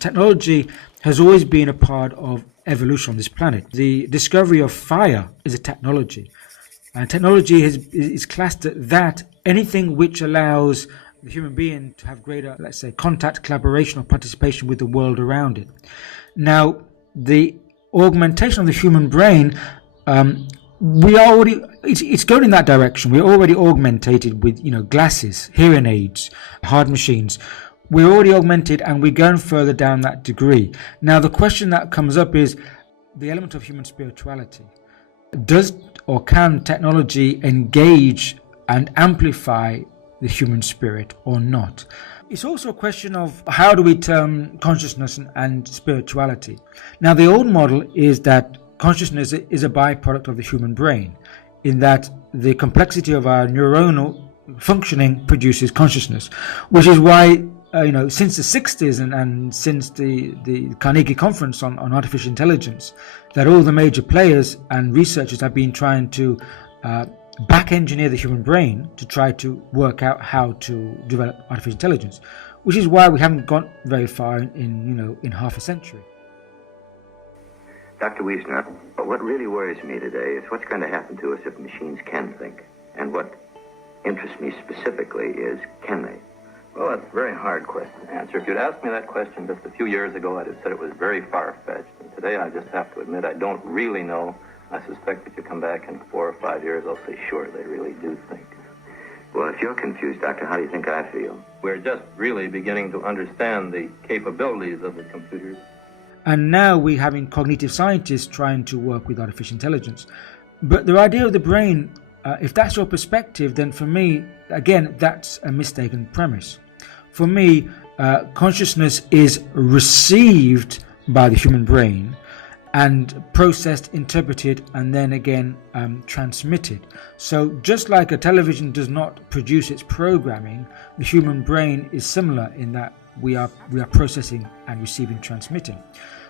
Technology has always been a part of evolution on this planet. The discovery of fire is a technology, and technology is classed at that anything which allows the human being to have greater, let's say, contact, collaboration, or participation with the world around it. Now, the augmentation of the human brain, it's going in that direction. We're already augmented with, glasses, hearing aids, hard machines. We're already augmented, and we're going further down that degree. Now, the question that comes up is the element of human spirituality. Does or can technology engage and amplify the human spirit or not? It's also a question of how do we term consciousness and spirituality. Now, the old model is that consciousness is a byproduct of the human brain, in that the complexity of our neuronal functioning produces consciousness, which is why since the 60s and since the Carnegie Conference on artificial intelligence, that all the major players and researchers have been trying to back engineer the human brain to try to work out how to develop artificial intelligence, which is why we haven't gone very far in half a century. Dr. Wiesner, what really worries me today is what's going to happen to us if machines can think. And what interests me specifically is, can they? Well, that's a very hard question to answer. If you'd asked me that question just a few years ago, I'd have said it was very far-fetched. And today I just have to admit I don't really know. I suspect if you come back in 4 or 5 years, I'll say, sure, they really do think. Well, if you're confused, Doctor, how do you think I feel? We're just really beginning to understand the capabilities of the computers. And now we're having cognitive scientists trying to work with artificial intelligence. But the idea of the brain, if that's your perspective, then for me, again, that's a mistaken premise. For me, consciousness is received by the human brain and processed, interpreted, and then again transmitted. So just like a television does not produce its programming, the human brain is similar in that we are processing and receiving, transmitting.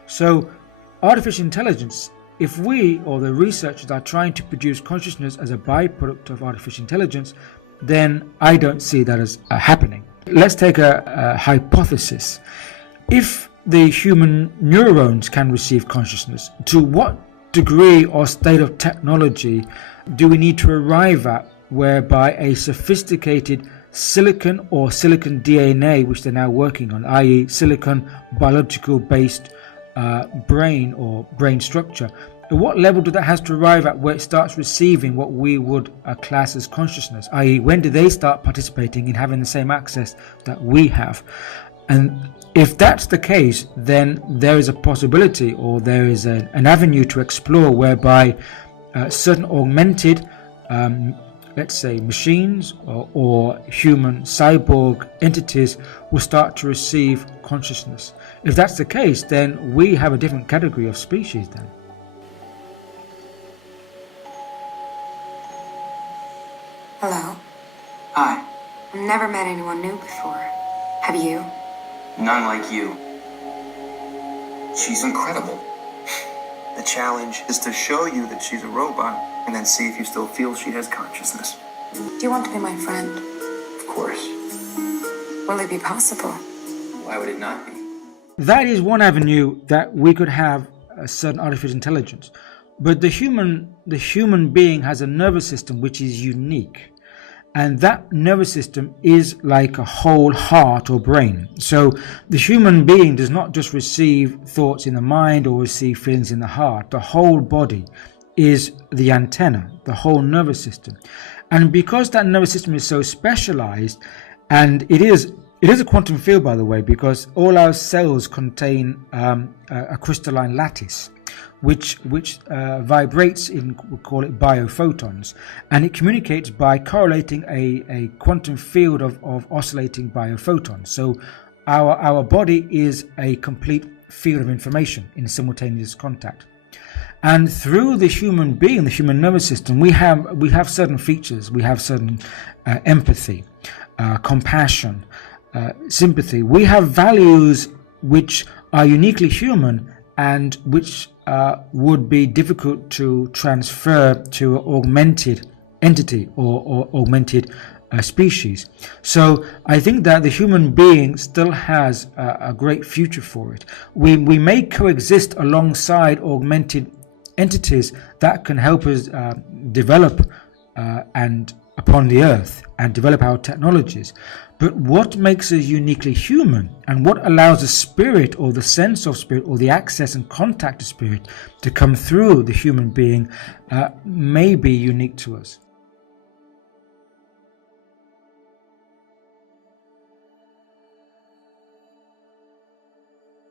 So artificial intelligence, if we or the researchers are trying to produce consciousness as a byproduct of artificial intelligence, then I don't see that as happening. Let's take a hypothesis. If the human neurons can receive consciousness, to what degree or state of technology do we need to arrive at whereby a sophisticated silicon or silicon DNA, which they're now working on, i.e. silicon biological based brain or brain structure, at what level do that has to arrive at where it starts receiving what we would class as consciousness, i.e. when do they start participating in having the same access that we have? And if that's the case, then there is a possibility, or there is an avenue to explore whereby certain augmented let's say machines or human cyborg entities will start to receive consciousness. If that's the case, then we have a different category of species then. Hello. Hi. I've never met anyone new before. Have you? None like you. She's incredible. The challenge is to show you that she's a robot and then see if you still feel she has consciousness. Do you want to be my friend? Of course. Will it be possible? Why would it not be? That is one avenue that we could have a certain artificial intelligence. But the human being has a nervous system which is unique. And that nervous system is like a whole heart or brain. So the human being does not just receive thoughts in the mind or receive feelings in the heart. The whole body is the antenna, the whole nervous system. And because that nervous system is so specialized, and it is a quantum field, by the way, because all our cells contain a crystalline lattice, which vibrates in, we call it biophotons, and it communicates by correlating a quantum field of oscillating biophotons. So our body is a complete field of information in simultaneous contact. And through the human being, the human nervous system, we have certain features. We have certain empathy, compassion, sympathy. We have values which are uniquely human and which would be difficult to transfer to an augmented entity or augmented species. So I think that the human being still has a great future for it. We may coexist alongside augmented entities that can help us develop and upon the earth and develop our technologies. But what makes us uniquely human and what allows the spirit or the sense of spirit or the access and contact of spirit to come through the human being may be unique to us.